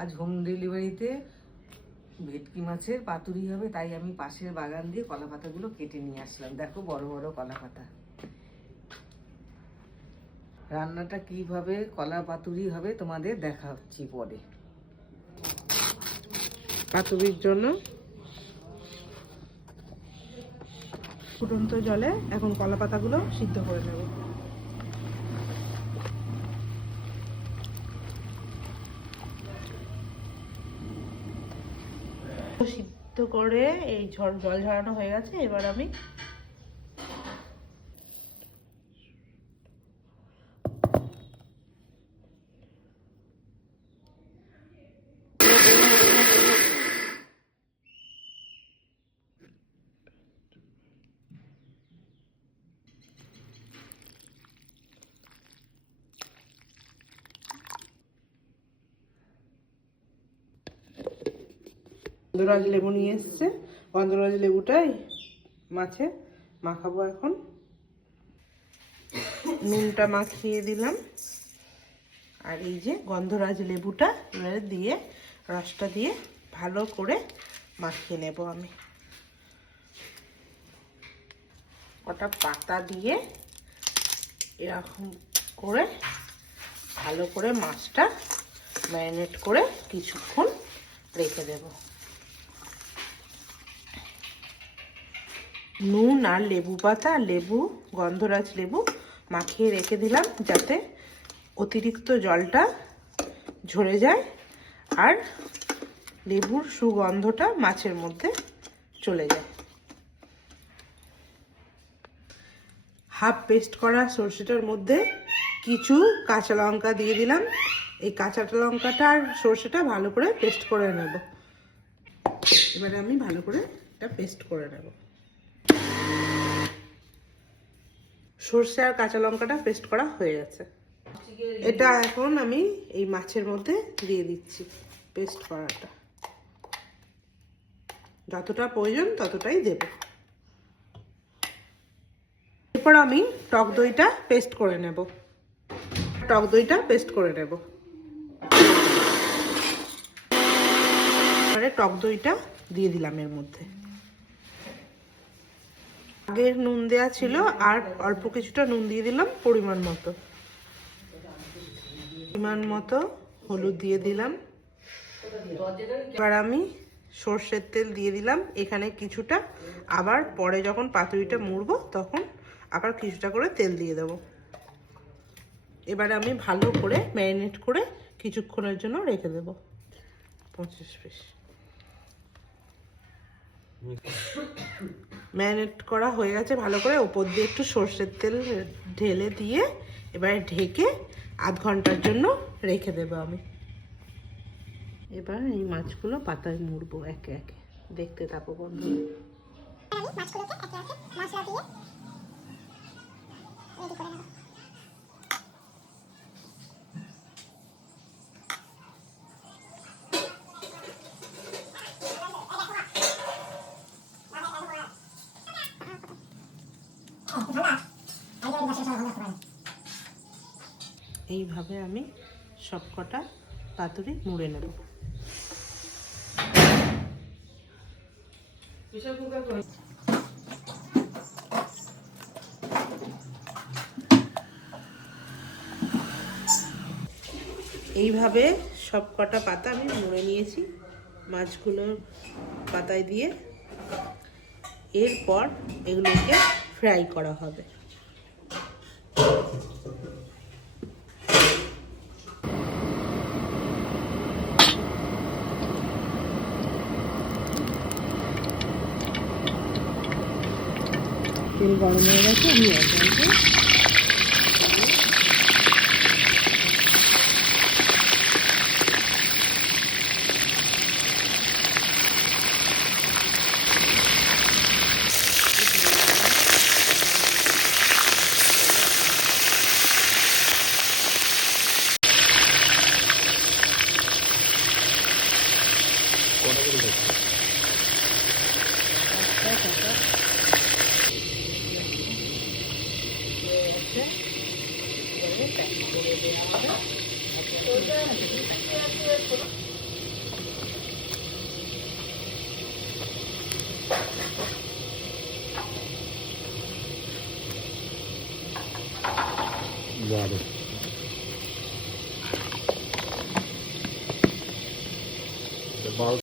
আজ হোম ডেলিভারিতে ভেটকি মাছের পাতুরি হবে, তাই আমি পাশের বাগান দিয়ে কলা পাতাগুলো কেটে নিয়ে আসলাম। দেখো বড় বড় কলা পাতা। রান্নাটা কীভাবে কলা পাতুরি হবে তোমাদের দেখা দেখাচ্ছি পরে। পাতুরির জন্য ফুটন্ত জলে এখন কলা পাতাগুলো সিদ্ধ করে নেব। সিদ্ধ করে এই জল ঝরানো হয়ে গেছে এবার আমি গন্ধরাজ লেবু নিয়ে এসছে। গন্ধরাজ লেবুটাই মাছে মাখাবো এখন। নুনটা মাখিয়ে দিলাম। আর এই যে গন্ধরাজ লেবুটা দিয়ে, রসটা দিয়ে ভালো করে মাখিয়ে নেব আমি। কটা পাতা দিয়ে এরকম করে ভালো করে মাছটা ম্যারিনেট করে কিছুক্ষণ রেখে দেব। নুন আর লেবু পাতা, লেবু, গন্ধরাজ লেবু মাখিয়ে রেখে দিলাম যাতে অতিরিক্ত জলটা ঝরে যায় আর লেবুর সুগন্ধটা মাছের মধ্যে চলে যায়। হাফ পেস্ট করা সর্ষেটার মধ্যে কিছু কাঁচা লঙ্কা দিয়ে দিলাম। এই কাঁচা লঙ্কাটা আর সর্ষেটা ভালো করে পেস্ট করে নেব। এবারে আমি ভালো করে এটা পেস্ট করে নেব। সর্ষে আর কাঁচা লঙ্কাটা পেস্ট করা হয়ে গেছে। এটা এখন আমি এই মাছের মধ্যে দিয়ে দিচ্ছি পেস্ট করাটা। যতটা প্রয়োজন ততটাই দেব। এরপর আমি টক দইটা পেস্ট করে নেব। টক দইটা পেস্ট করে নেব। টক দইটা দিয়ে দিলাম এর মধ্যে। আগের নুন দেওয়া ছিল, আর অল্প কিছুটা নুন দিয়ে দিলাম পরিমাণ মতো। পরিমাণ মতো হলুদ দিয়ে দিলাম। এবার আমি সর্ষের তেল দিয়ে দিলাম। এখানে কিছুটা, আবার পরে যখন পাতুরিটা মুড়বো, তখন আবার কিছুটা করে তেল দিয়ে দেবো। এবারে আমি ভালো করে ম্যারিনেট করে কিছুক্ষণের জন্য রেখে দেব। পঁচিশ পিস। ম্যারিনেট করা হয়ে গেছে ভালো করে। ওপর দিয়ে একটু সর্ষের তেল ঢেলে দিয়ে এবারে ঢেকে আধ ঘণ্টার জন্য রেখে দেবো আমি। এবার এই মাছগুলো পাতায় মুড়বো একে একে। দেখতে থাকো বন্ধু মাছগুলোকে একে একে মশলা দিয়ে রেডি করে এইভাবে আমি সবকটা পাতুরি মুড়ে নেব। এইভাবে সব কটা পাতা আমি মুড়ে নিয়েছি মাছগুলোর পাতায় দিয়ে। এরপর এগুলোকে ফ্রাই করা হবে। তেল গরম হয়ে গেছে আমি একে একে বারো